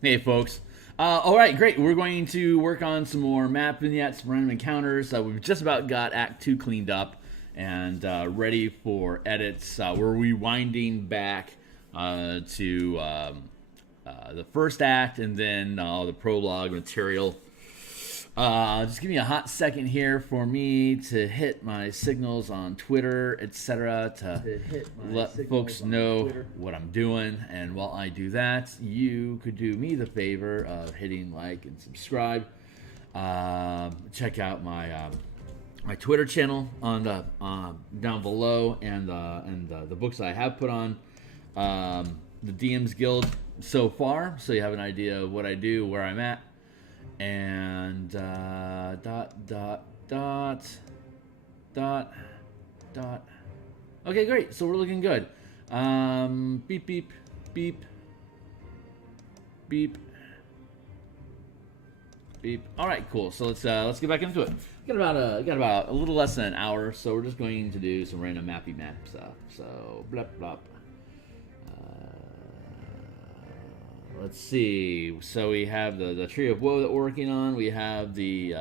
Hey, folks. All right, great. We're going to work on some more map vignettes, random encounters. We've just about got Act 2 cleaned up and ready for edits. We're rewinding back to the first act and then the prologue material. Just give me a hot second here for me to hit my signals on Twitter, etc., to let folks know what I'm doing. And while I do that, you could do me the favor of hitting like and subscribe. Check out my my Twitter channel on the down below, and the books I have put on the DMsGuild so far, so you have an idea of what I do, where I'm at. And dot. Okay, great. So we're looking good. Beep beep beep beep beep. All right, cool. So let's get back into it. Got about a little less than an hour, so we're just going to do some random mappy map stuff. So blop blop. Let's see. So we have the Tree of Woe that we're working on. We have the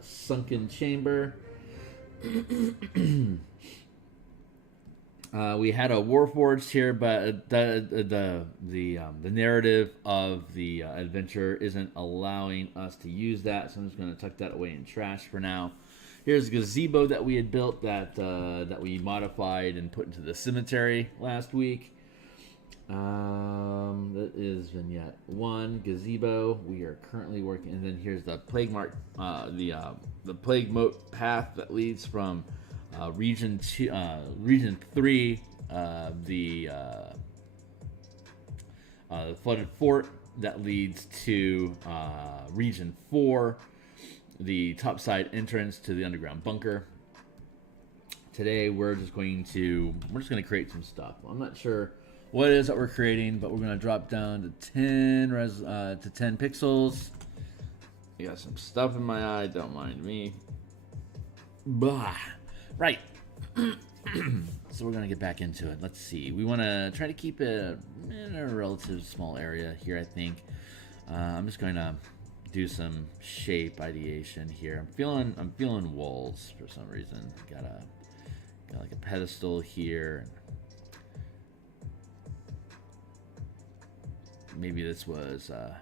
Sunken Chamber. We had a Warforged here, but the narrative of the adventure isn't allowing us to use that, so I'm just going to tuck that away in trash for now. Here's a gazebo that we had built that we modified and put into the cemetery last week. That is vignette 1, gazebo. We are currently working, and then here's the plague mark, the plague moat path that leads from region 3, the flooded fort that leads to region 4, the topside entrance to the underground bunker. Today we're just going to create some stuff. I'm not sure what it is that we're creating, but we're going to drop down to 10 pixels. I got some stuff in my eye, don't mind me. Bah. Right. So we're going to get back into it. Let's see. We want to try to keep it in a relative small area here, I think. I'm just going to do some shape ideation here. I'm feeling walls for some reason. Got like a pedestal here. Maybe this was a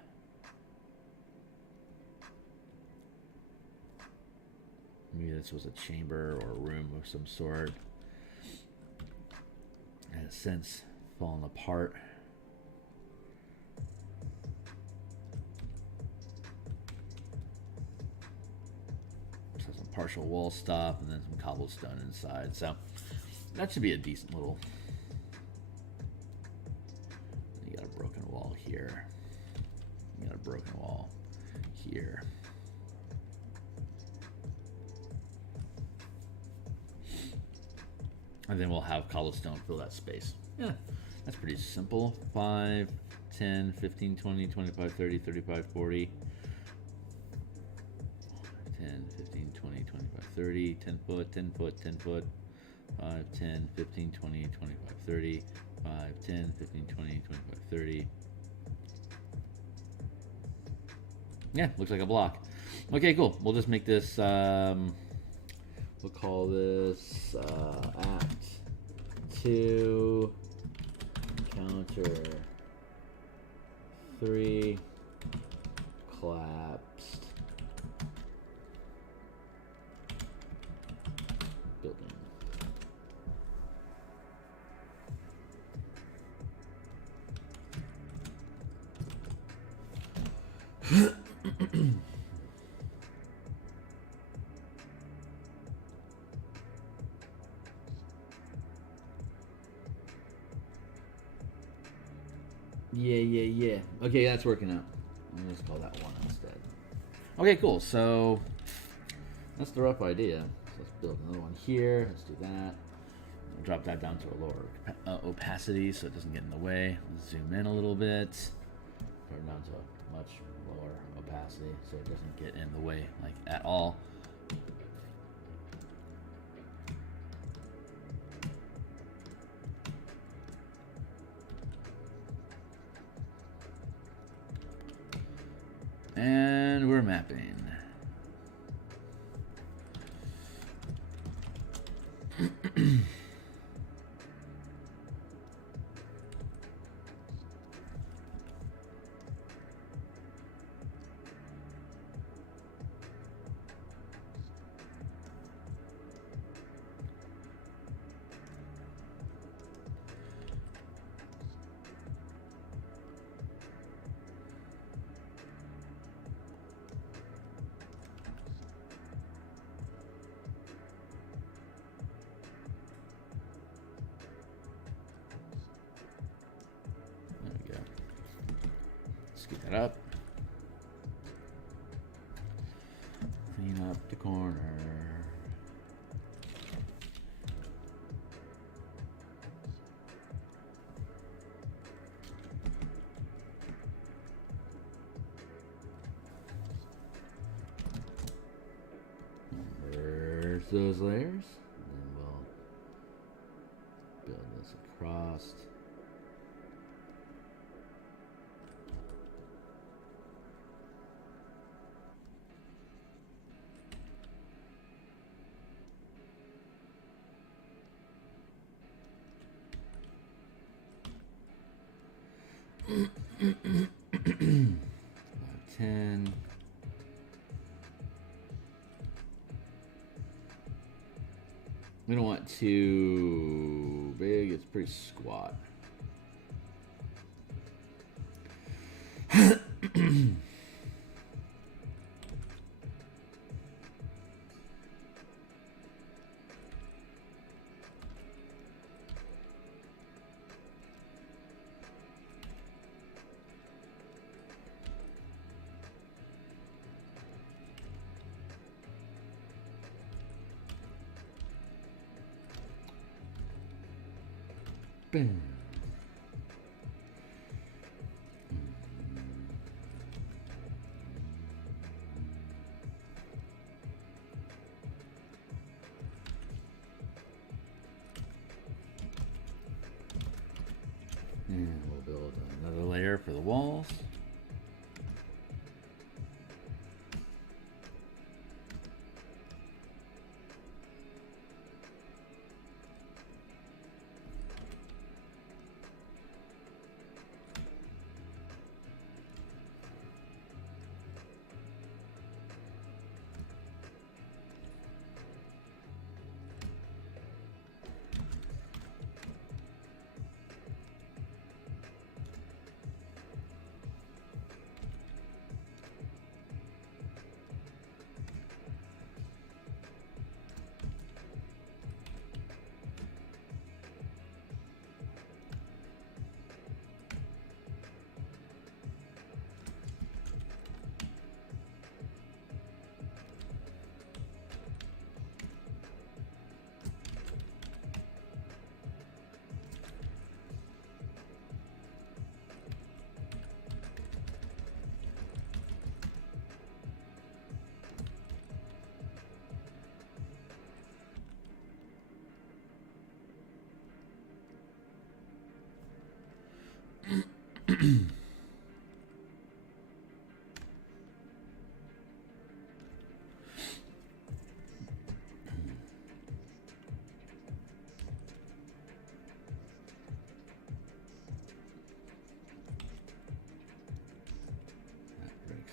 chamber or a room of some sort. And it's since fallen apart. So some partial wall stuff and then some cobblestone inside. So that should be a decent little. You got a broken wall here. You got a broken wall here. And then we'll have cobblestone fill that space. Yeah, that's pretty simple. 5, 10, 15, 20, 25, 30, 35, 40. 10, 15, 20, 25, 30, 10 foot, 10 foot, 10 foot. 5, 10, 15, 20, 25, 30. 5, 10, 15, 20, 25, 30. Yeah, looks like a block. Okay, cool. We'll just make this, we'll call this Act 2, Counter 3, Collapsed Building. Yeah. Okay, that's working out. Let's call that 1 instead. Okay, cool. So that's the rough idea. So let's build another one here. Let's do that. Drop that down to a lower opacity so it doesn't get in the way. Let's zoom in a little bit. Drop it down to a much lower opacity so it doesn't get in the way like at all. And we're mapping. Get that up. Clean up the corner. Merge those layers. And then we'll build this across. About 10. We don't want too big, it's pretty squat. Boom. And we'll build another layer for the walls.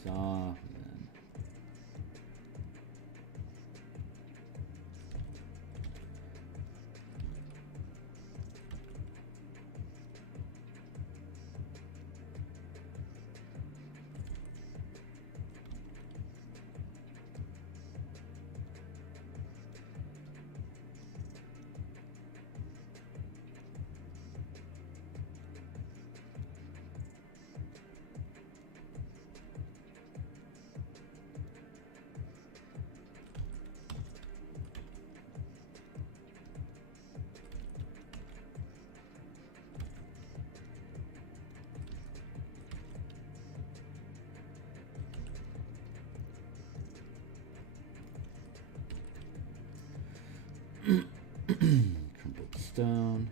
Off and then crumpled stone.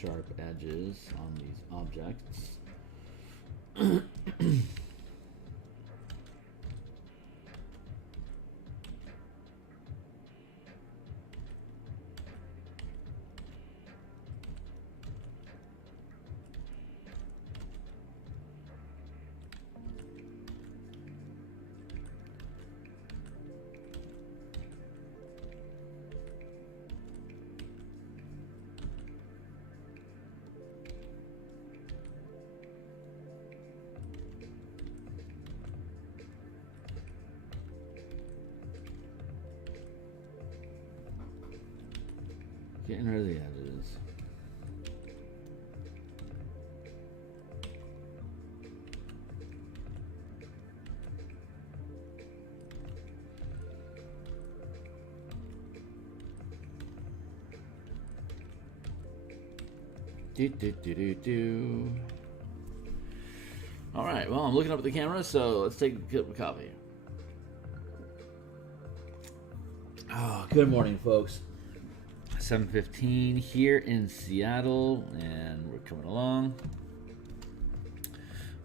sharp edges on these objects. Getting rid of the edges. All right, well, I'm looking up at the camera, so let's take a cup of coffee. Oh, good morning, folks. 7:15 here in Seattle, and we're coming along.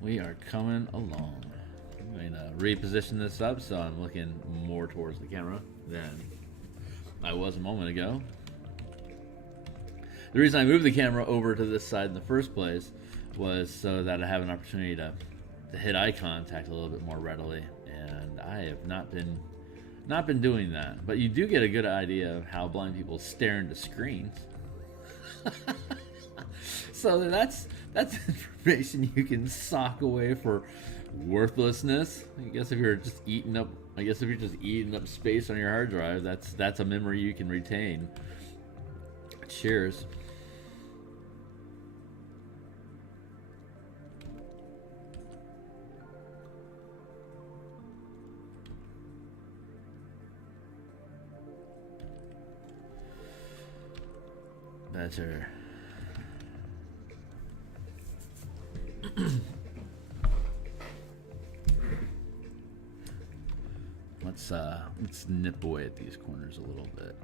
We are coming along. I'm going to reposition this up so I'm looking more towards the camera than I was a moment ago. The reason I moved the camera over to this side in the first place was so that I have an opportunity to hit eye contact a little bit more readily, and I have not been doing that. But you do get a good idea of how blind people stare into screens. So that's information you can sock away for worthlessness. I guess if you're just eating up space on your hard drive, that's a memory you can retain. Cheers. Better. Let's nip away at these corners a little bit.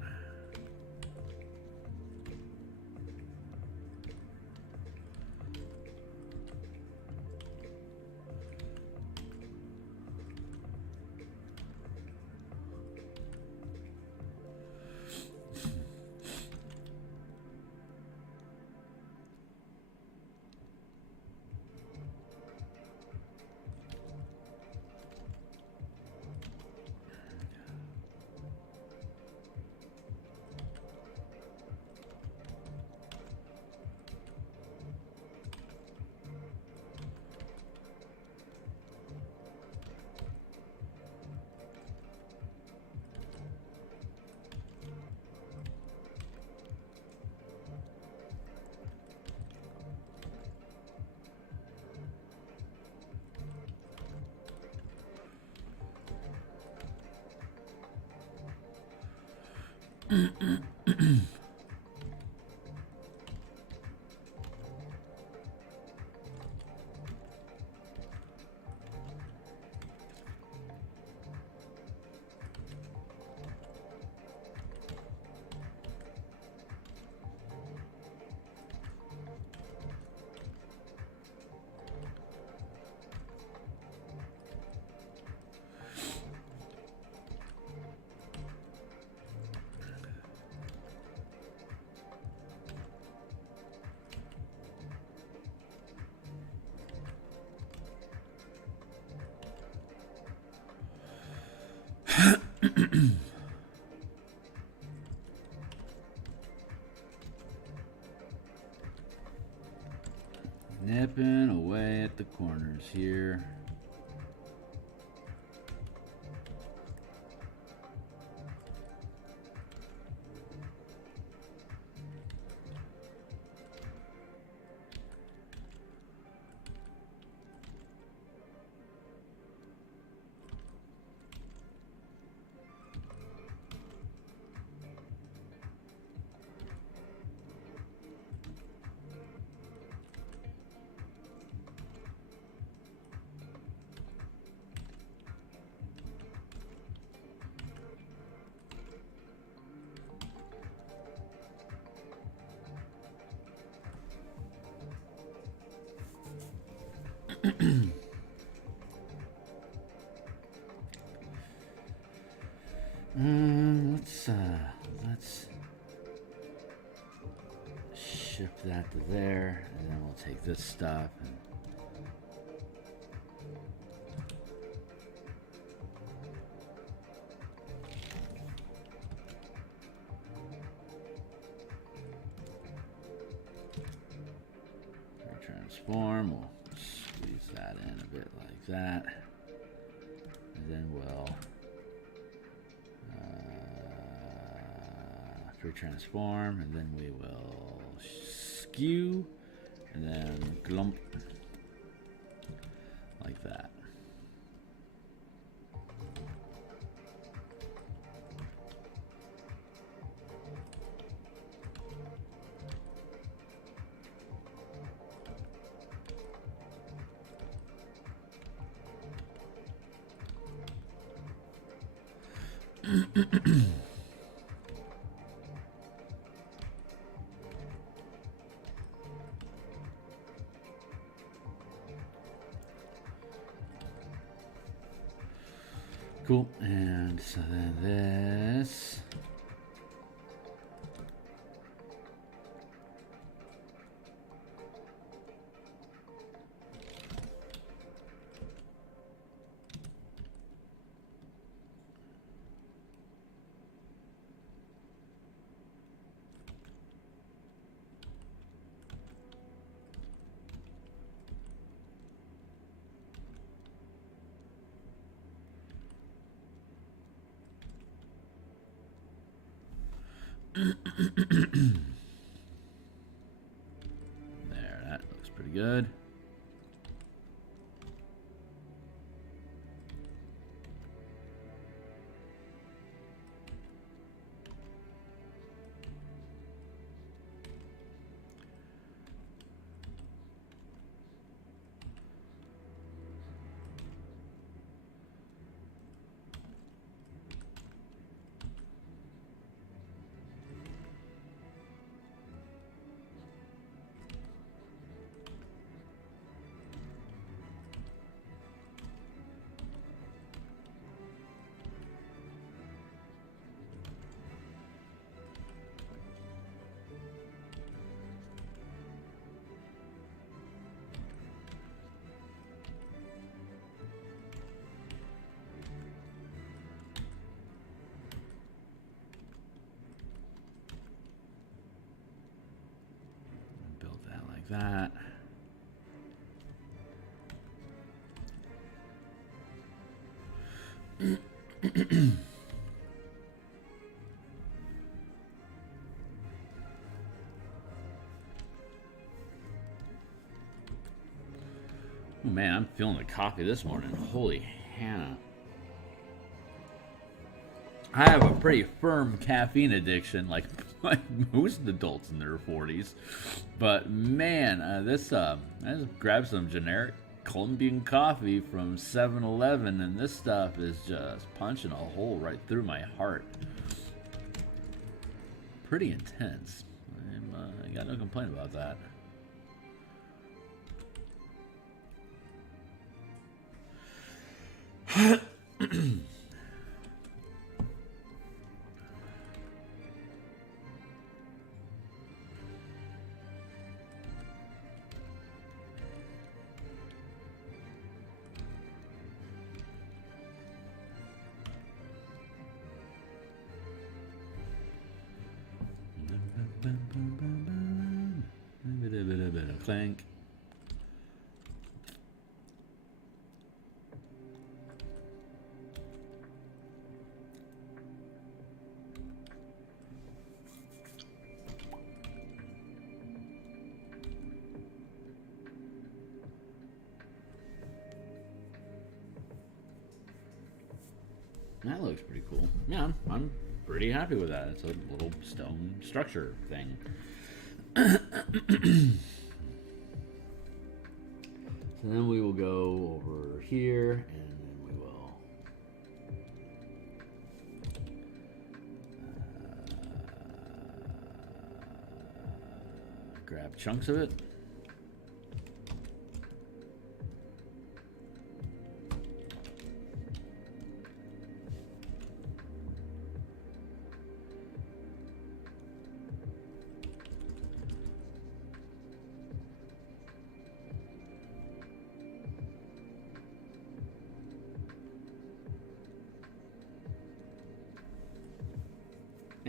Nipping away at the corners here. Let's ship that to there, and then we'll take this stuff and transform. We'll squeeze that in a bit like that, and then we'll transform, and then we will skew, and then glump like that. Cool, and so then this. There, that looks pretty good. Build that like that. Oh man, I'm feeling the coffee this morning. Holy Hannah. I have a pretty firm caffeine addiction, like most adults in their 40s. But man, I just grabbed some generic Colombian coffee from 7-Eleven, and this stuff is just punching a hole right through my heart. Pretty intense. I got no complaint about that. Clank. That looks pretty cool. Yeah, I'm pretty happy with that. It's a little stone structure thing. So then we will go over here, and then we will grab chunks of it.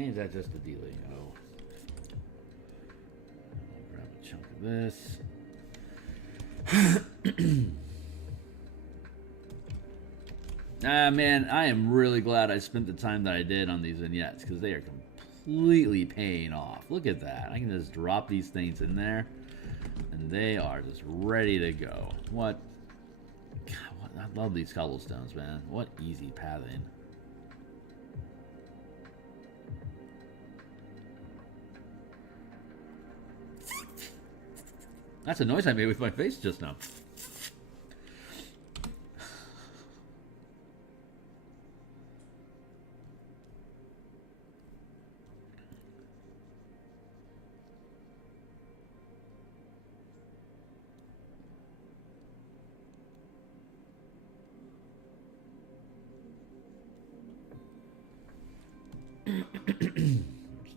Is that just a dealie? Oh. I'll grab a chunk of this. Ah, man, I am really glad I spent the time that I did on these vignettes because they are completely paying off. Look at that. I can just drop these things in there and they are just ready to go. What? God, I love these cobblestones, man. What easy pathing. That's a noise I made with my face just now.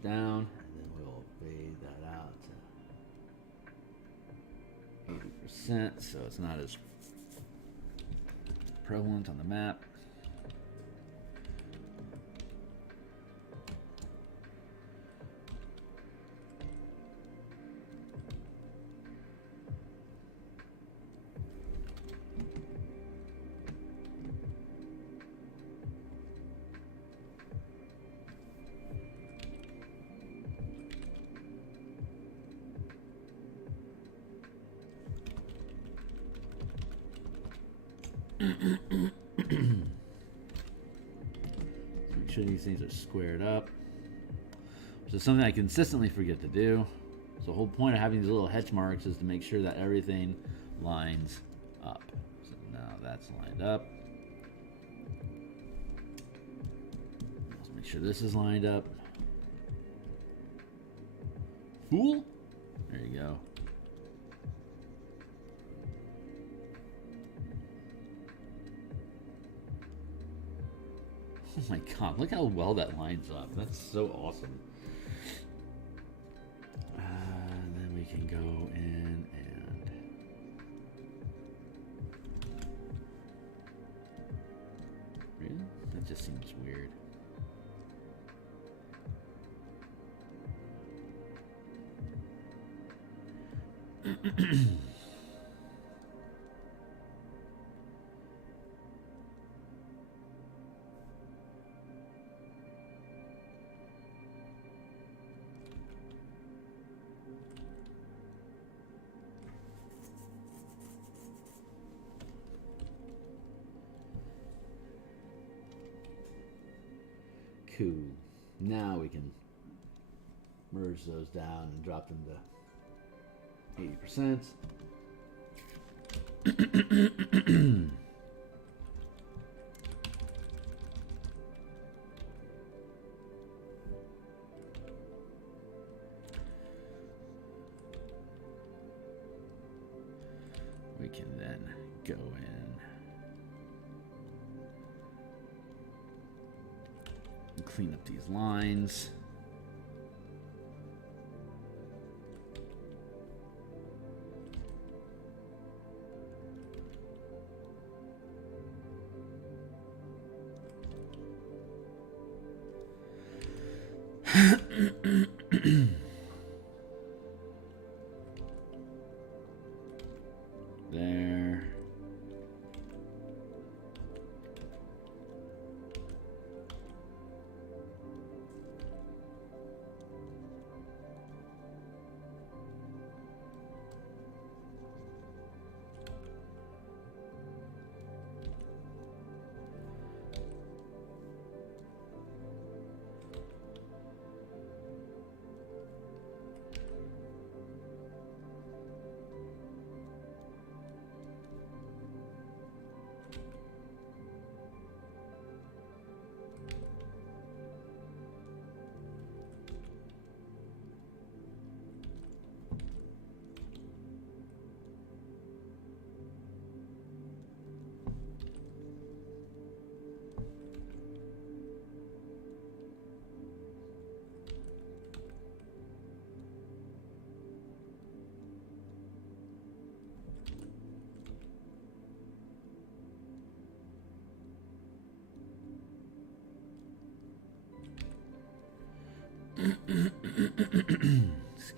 Down, and then we'll fade that out to 80%, so it's not as prevalent on the map. Make sure these things are squared up. Which is something I consistently forget to do. So the whole point of having these little hedge marks is to make sure that everything lines up. So now that's lined up. Let's make sure this is lined up. Fool! There you go. Oh my god, look how well that lines up. That's so awesome. And then we can go in and... Really? That just seems weird. Cool. Now we can merge those down and drop them to 80%. We can then go in and clean up these lines. There.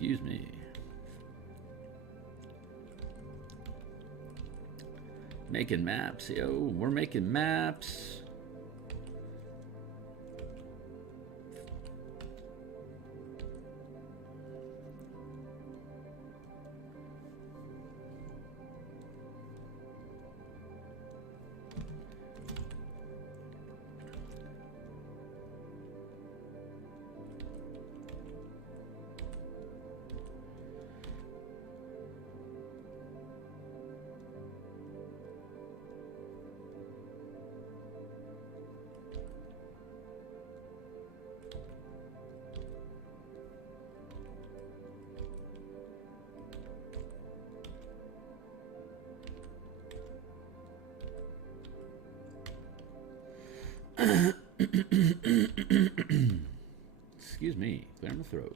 Excuse me. Making maps, yo. We're making maps. Excuse me, clear my throat.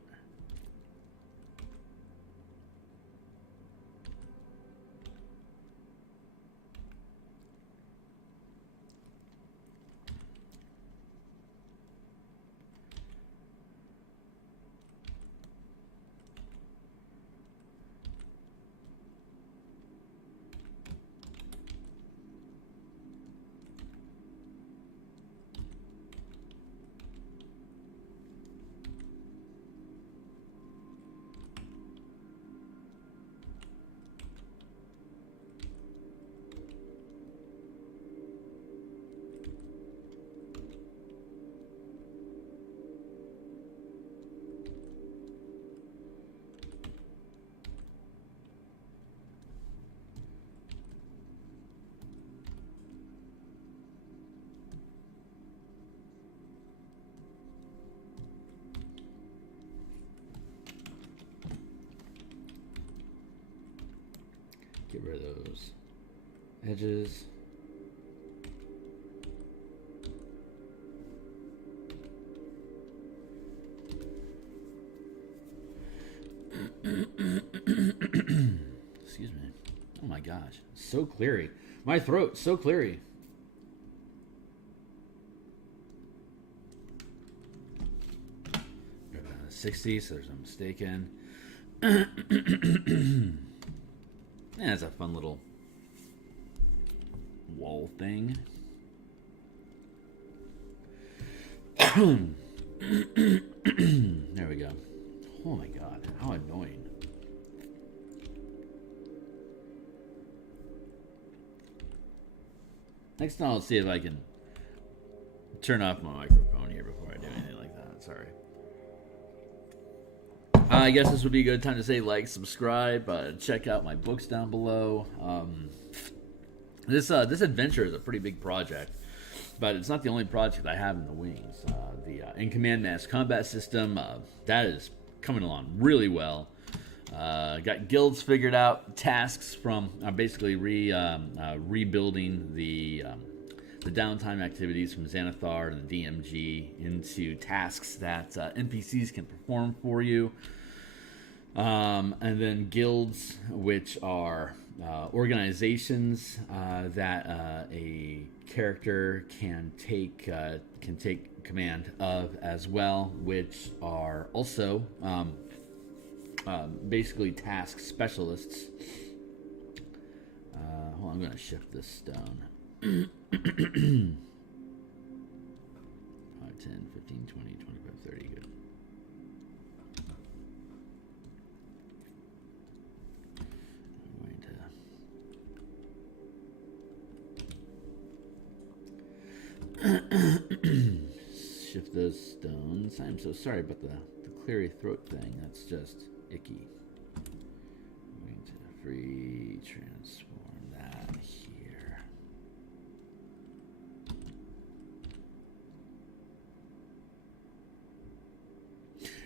Get rid of those edges. Excuse me. Oh my gosh. So cleary. My throat, so cleary. Go down to 60, so there's no mistaken. Yeah, it's a fun little wall thing. There we go. Oh my god, how annoying. Next time I'll see if I can turn off my microphone here before I do anything like that. Sorry. I guess this would be a good time to say like, subscribe, check out my books down below. This adventure is a pretty big project, but it's not the only project I have in the wings. The in-command mass combat system, that is coming along really well. Got guilds figured out, tasks from basically rebuilding the downtime activities from Xanathar and the DMG into tasks that NPCs can perform for you. And then guilds, which are organizations that a character can take command of as well, which are also basically task specialists. Hold on, I'm going to shift this stone. 5, 10, 15, 20, 25, 30, good. I'm going to shift those stones. I'm so sorry about the cleary throat thing. That's just icky. I'm going to free transform that here.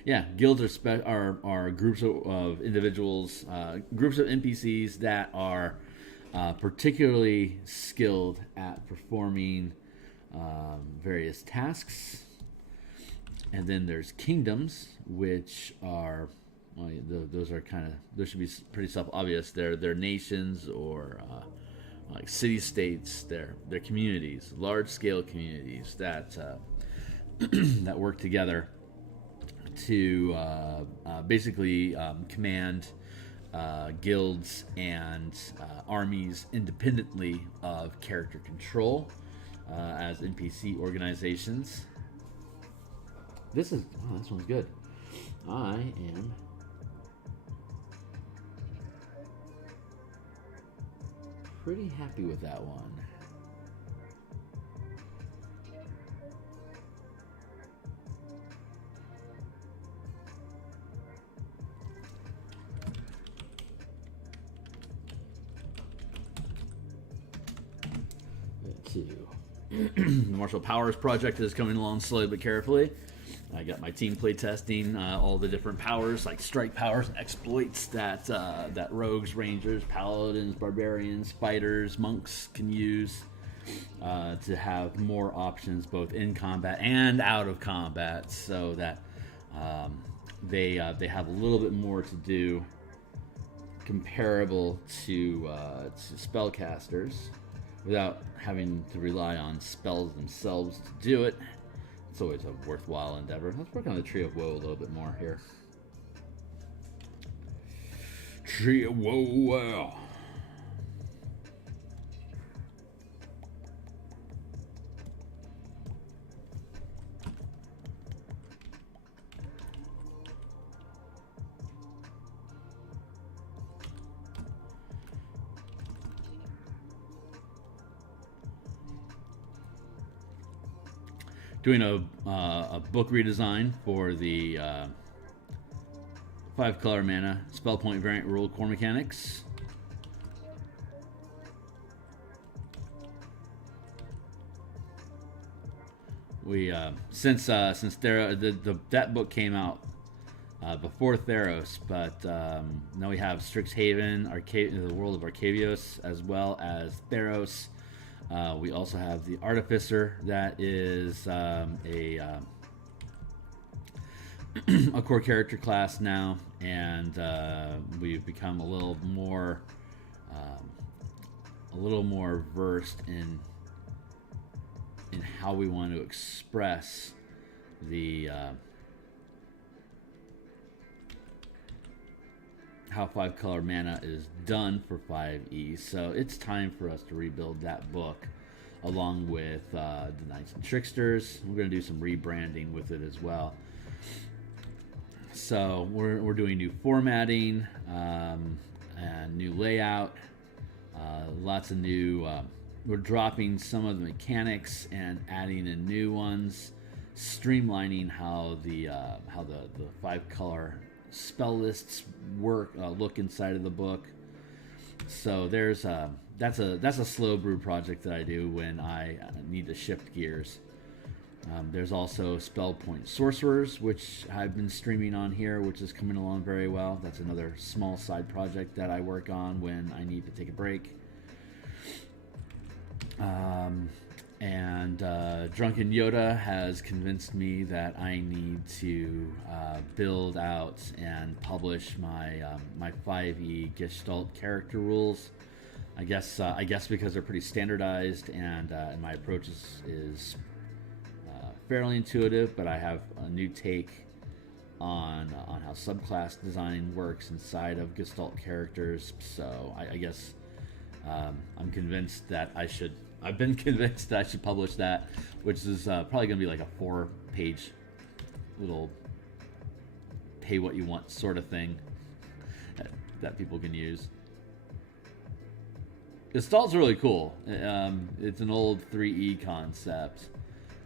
Yeah, guilds are groups of individuals, groups of NPCs that are particularly skilled at performing various tasks. And then there's kingdoms, which are, well, those are kind of, those should be pretty self-obvious. They're nations or like city-states. They're communities, large-scale communities that that work together to basically command guilds and armies independently of character control as NPC organizations. This one's good. I am pretty happy with that one. The Martial Powers project is coming along slowly but carefully. I got my team play testing all the different powers, like strike powers and exploits that rogues, rangers, paladins, barbarians, fighters, monks can use to have more options both in combat and out of combat, so that they have a little bit more to do comparable to spellcasters, without having to rely on spells themselves to do it. It's always a worthwhile endeavor. Let's work on the Tree of Woe a little bit more here. Tree of Woe. Doing a book redesign for the 5-color mana spell point variant rule core mechanics. We since that book came out before Theros, but now we have Strixhaven, the world of Arcavios, as well as Theros. We also have the Artificer, that is a core character class now, and we've become a little more versed in how we want to express the how 5-color mana is done for 5e. So it's time for us to rebuild that book along with the Knights and Tricksters. We're going to do some rebranding with it as well. So we're doing new formatting and new layout, lots of new we're dropping some of the mechanics and adding in new ones, streamlining how the 5-color spell lists look inside of the book. So there's that's a slow brew project that I do when I need to shift gears. There's also spell point sorcerers, which I've been streaming on here, which is coming along very well. That's another small side project that I work on when I need to take a break. Drunken Yoda has convinced me that I need to build out and publish my 5e Gestalt character rules. I guess because they're pretty standardized, and my approach is fairly intuitive, but I have a new take on how subclass design works inside of Gestalt characters. So I guess I'm convinced that I've been convinced that I should publish that, which is probably going to be like a 4-page little pay what you want sort of thing that people can use. Gestalt's really cool. It's an old 3E concept.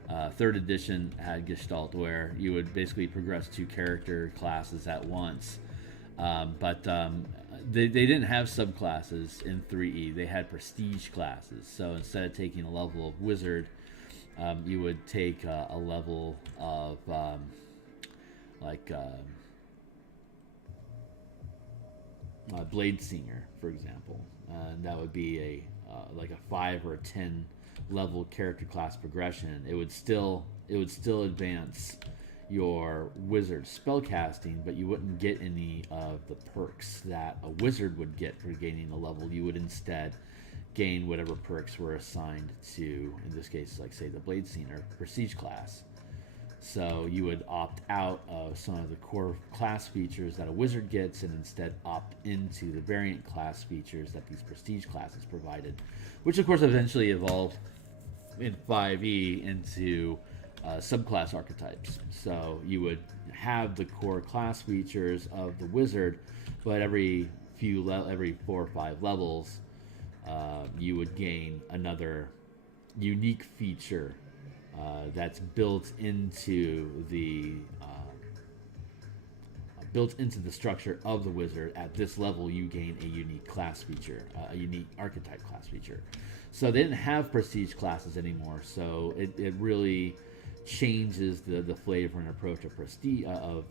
3rd edition had Gestalt, where you would basically progress 2 character classes at once. They didn't have subclasses in 3E. They had prestige classes. So instead of taking a level of wizard, you would take a level of Blade Singer, for example. And that would be a 5 or a 10 level character class progression. It would still advance your wizard spellcasting, but you wouldn't get any of the perks that a wizard would get for gaining a level. You would instead gain whatever perks were assigned to, in this case, like say the Blade Singer prestige class. So you would opt out of some of the core class features that a wizard gets and instead opt into the variant class features that these prestige classes provided, which of course eventually evolved in 5e into subclass archetypes. So you would have the core class features of the wizard, but every 4 or 5 levels, you would gain another unique feature that's built into the structure of the wizard. At this level, you gain a unique class feature, a unique archetype class feature. So they didn't have prestige classes anymore. So it really changes the flavor and approach of prestige of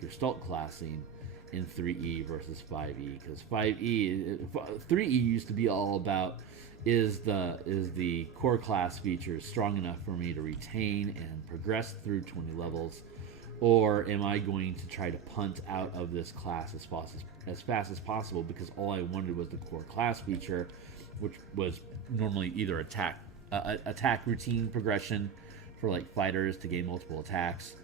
Gestalt classing in 3e versus 5e, because 3e used to be all about, is the core class features strong enough for me to retain and progress through 20 levels, or am I going to try to punt out of this class as fast as possible, because all I wanted was the core class feature, which was normally either attack routine progression for like fighters to gain multiple attacks,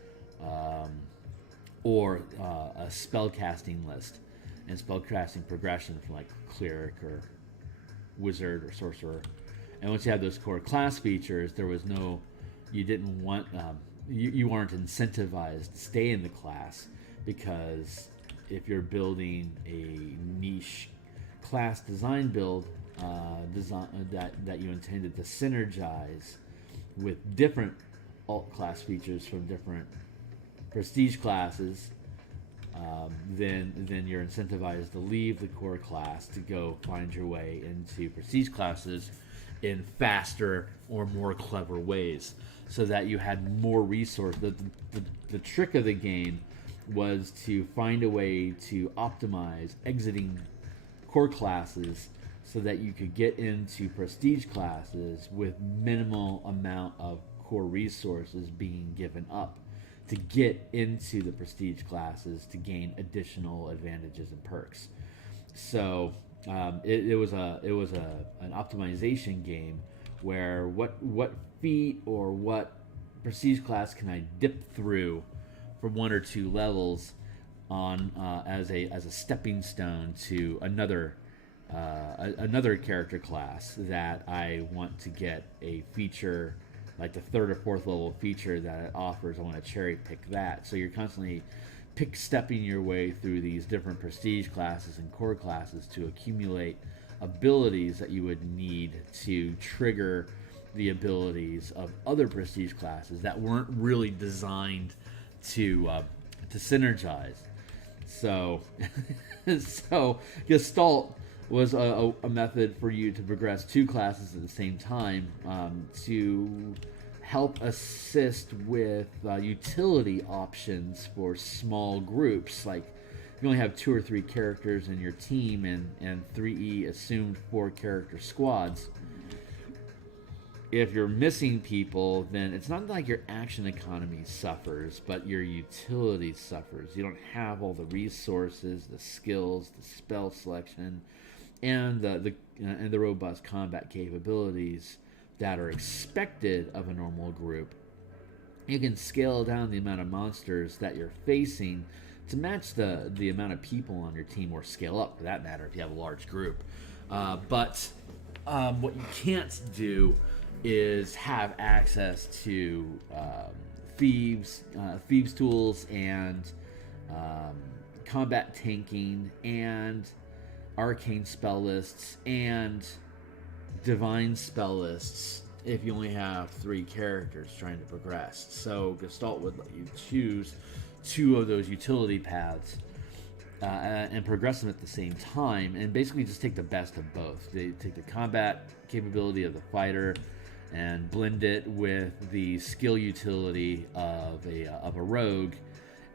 or a spellcasting list and spellcasting progression for like cleric or wizard or sorcerer. And once you have those core class features, there was no, you didn't want, you weren't incentivized to stay in the class, because if you're building a niche class design build that you intended to synergize with different alt class features from different prestige classes, then you're incentivized to leave the core class to go find your way into prestige classes in faster or more clever ways, so that you had more resources. The trick of the game was to find a way to optimize exiting core classes so that you could get into prestige classes with minimal amount of core resources being given up to get into the prestige classes to gain additional advantages and perks. So it was an optimization game where what feat or what prestige class can I dip through for 1 or 2 levels on as a stepping stone to another character class that I want to get a feature, like the 3rd or 4th level feature that it offers. I want to cherry pick that. So you're constantly stepping your way through these different prestige classes and core classes to accumulate abilities that you would need to trigger the abilities of other prestige classes that weren't really designed to synergize. So so Gestalt was a method for you to progress 2 classes at the same time, to help assist with utility options for small groups. Like, you only have 2 or 3 characters in your team, and 3E assumed 4 character squads. If you're missing people, then it's not like your action economy suffers, but your utility suffers. You don't have all the resources, the skills, the spell selection, and the robust combat capabilities that are expected of a normal group. You can scale down the amount of monsters that you're facing to match the amount of people on your team, or scale up for that matter if you have a large group. But what you can't do is have access to thieves tools and combat tanking and arcane spell lists and divine spell lists if you only have 3 characters trying to progress. So Gestalt would let you choose 2 of those utility paths and progress them at the same time, and basically just take the best of both. They take the combat capability of the fighter and blend it with the skill utility of a rogue,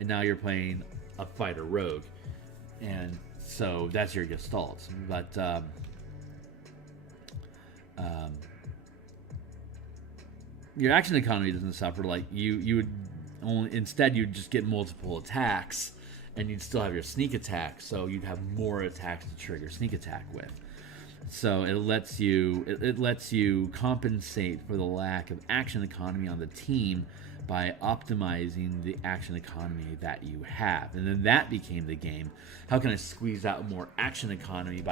and now you're playing a fighter rogue, and so that's your Gestalt. But your action economy doesn't suffer. Like you would only, instead you'd just get multiple attacks, and you'd still have your sneak attack, so you'd have more attacks to trigger sneak attack with. So it lets you compensate for the lack of action economy on the team by optimizing the action economy that you have. And then that became the game. How can I squeeze out more action economy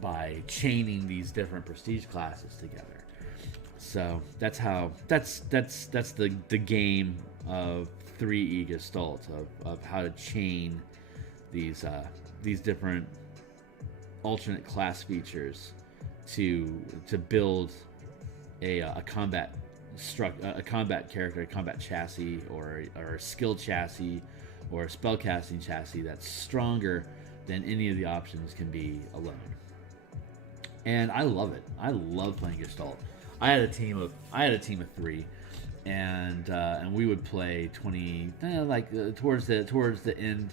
by chaining these different prestige classes together? So that's the game of 3E Gestalt, of how to chain these different alternate class features to build a combat character, a combat chassis, or a skill chassis, or a spellcasting chassis that's stronger than any of the options can be alone. And I love it. I love playing Gestalt. I had a team of 3, and we would play 20 towards the end.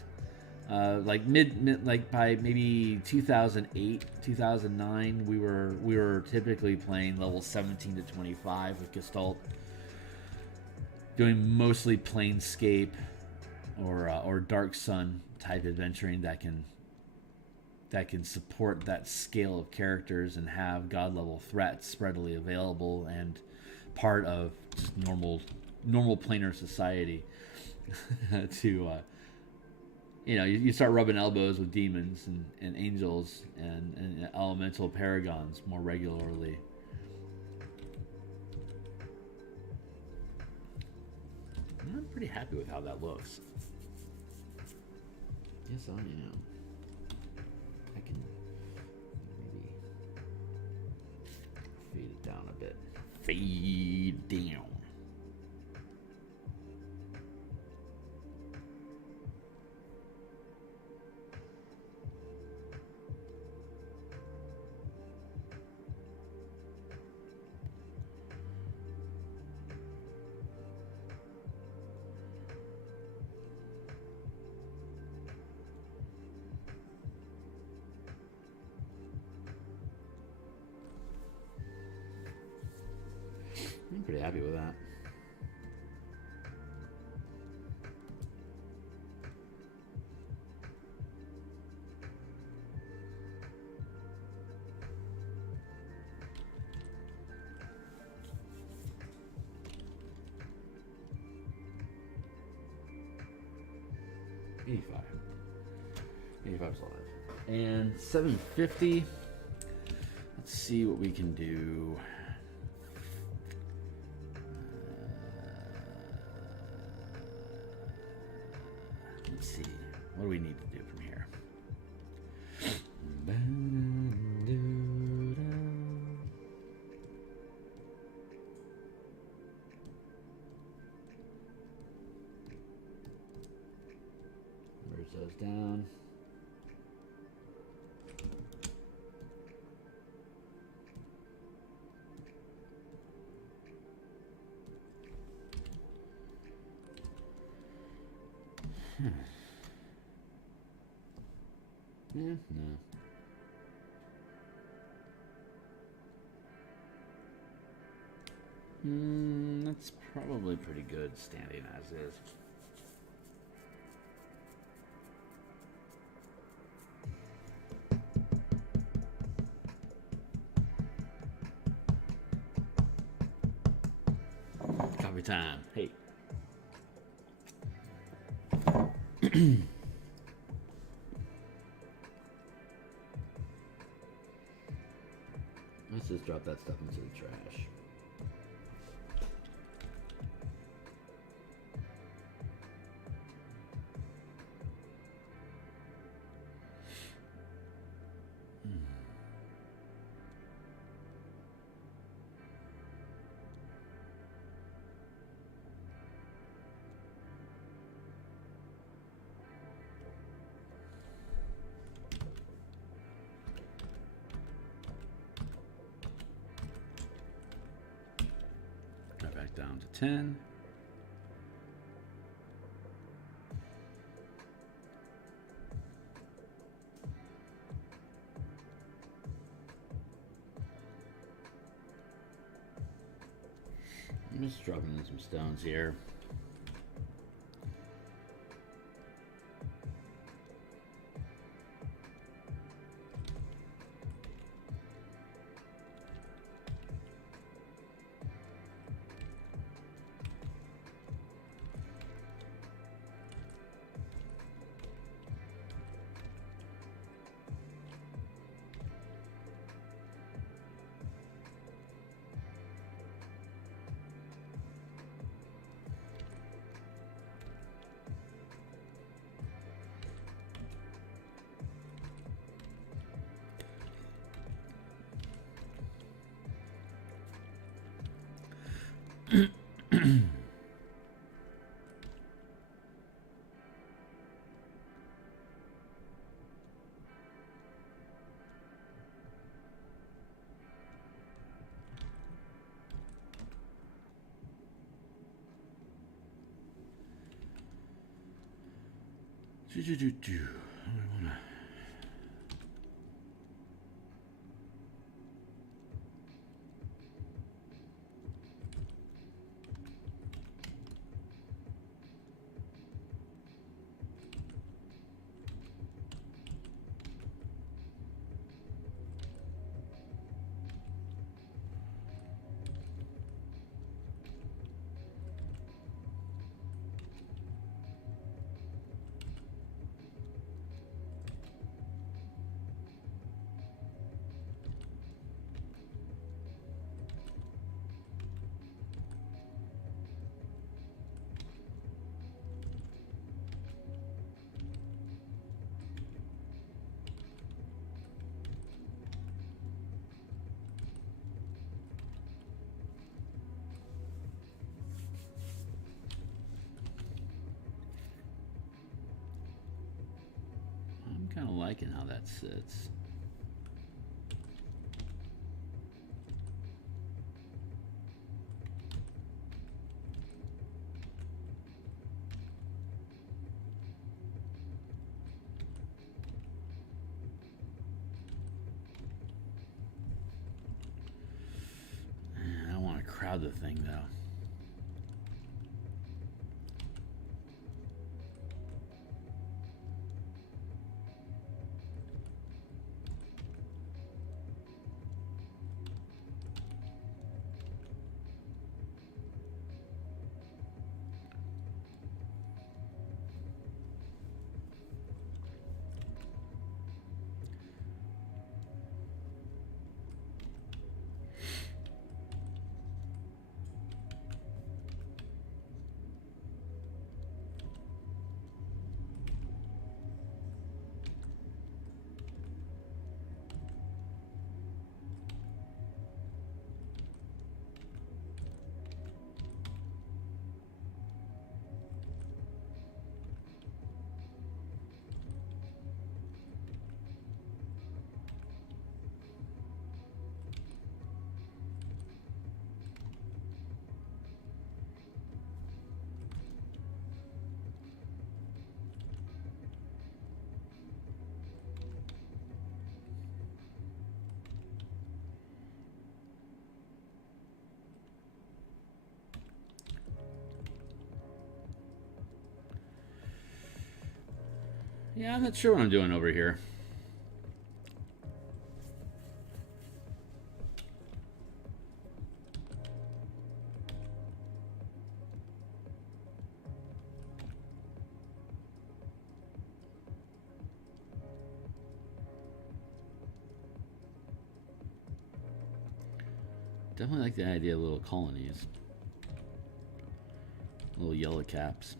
Like mid like by maybe 2008, 2009, we were typically playing level 17 to 25 with Gestalt, doing mostly Planescape or Dark Sun type adventuring that can support that scale of characters and have god level threats readily available and part of just normal planar society. You start rubbing elbows with demons and angels and elemental paragons more regularly. I'm pretty happy with how that looks. Yes, I am. I can maybe fade it down a bit. Fade down. I'm pretty happy with that. $85 live. And 750. Let's see what we can do. Let's see. What do we need to do from here? Where's those down? Yeah, no. That's probably pretty good standing as is. Coffee time. Hey. Let's just drop that stuff into the trash. Down to 10. I'm just dropping in some stones here. I'm kind of liking how that sits. I don't want to crowd the thing though. Yeah, I'm not sure what I'm doing over here. Definitely like the idea of little colonies. Little yellow caps.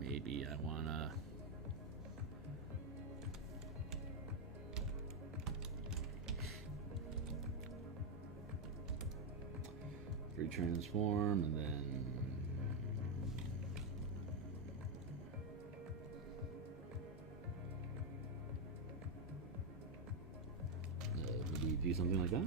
Maybe I wanna retransform and then do something like that.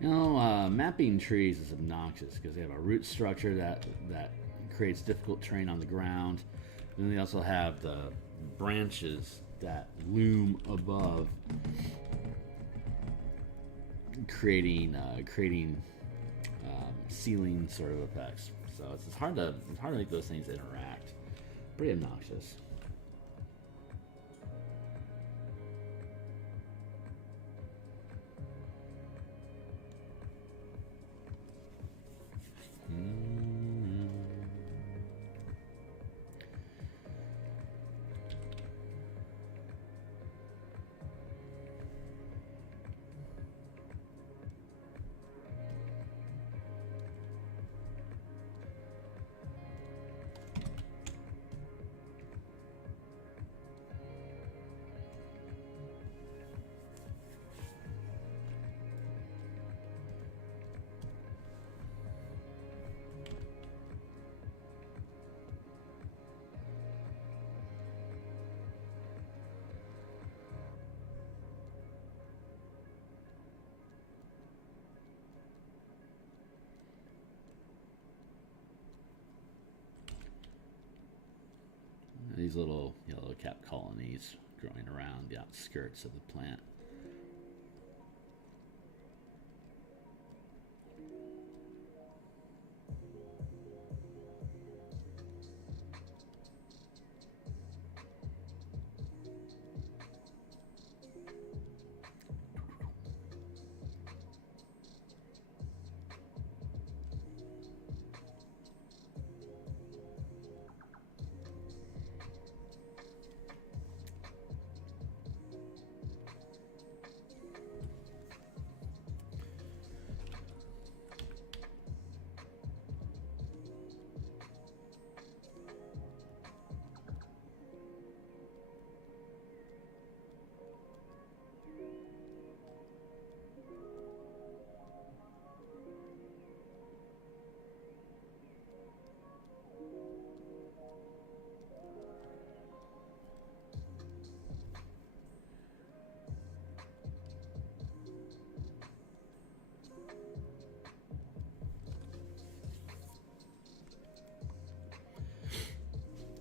You know, mapping trees is obnoxious because they have a root structure that creates difficult terrain on the ground. And then they also have the branches that loom above, creating ceiling sort of effects. So it's hard to make those things interact. Pretty obnoxious. These little yellow cap colonies growing around the outskirts of the plant.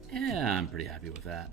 Yeah, I'm pretty happy with that.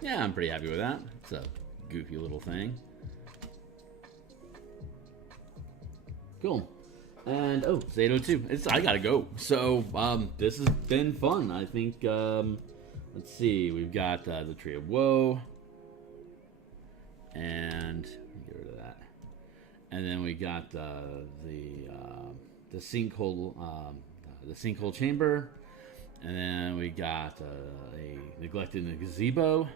Yeah, I'm pretty happy with that. It's a goofy little thing. Cool. And, oh, it's 8:02. I gotta go. So, this has been fun. I think, let's see. We've got the Tree of Woe. And, get rid of that. and then we got the sinkhole chamber, and then we got a neglected gazebo,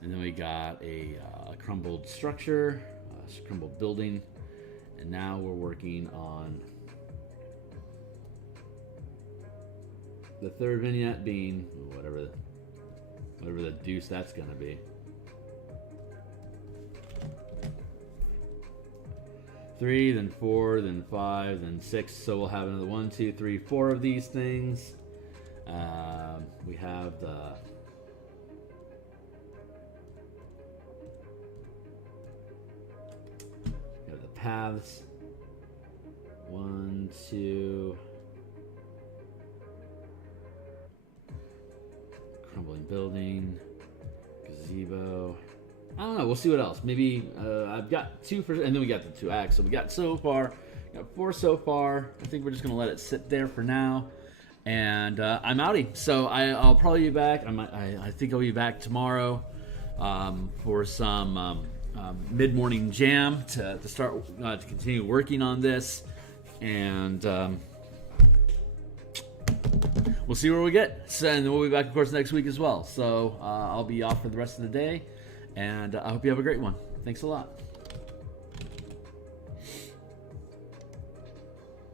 and then we got a crumbled structure, crumbled building, and now we're working on the third vignette being whatever the deuce that's gonna be. 3, then 4, then 5, then 6. So we'll have another 1, 2, 3, 4 of these things. We have the paths. 1, 2. Crumbling building, gazebo. I don't know. We'll see what else. Maybe I've got 2 for, and then we got the 2 acts. So we got 4 so far. I think we're just gonna let it sit there for now. And I'm outie. So I'll probably be back. I think I'll be back tomorrow for some mid-morning jam to start to continue working on this, and we'll see where we get. So, and then we'll be back, of course, next week as well. So I'll be off for the rest of the day, and I hope you have a great one. Thanks a lot.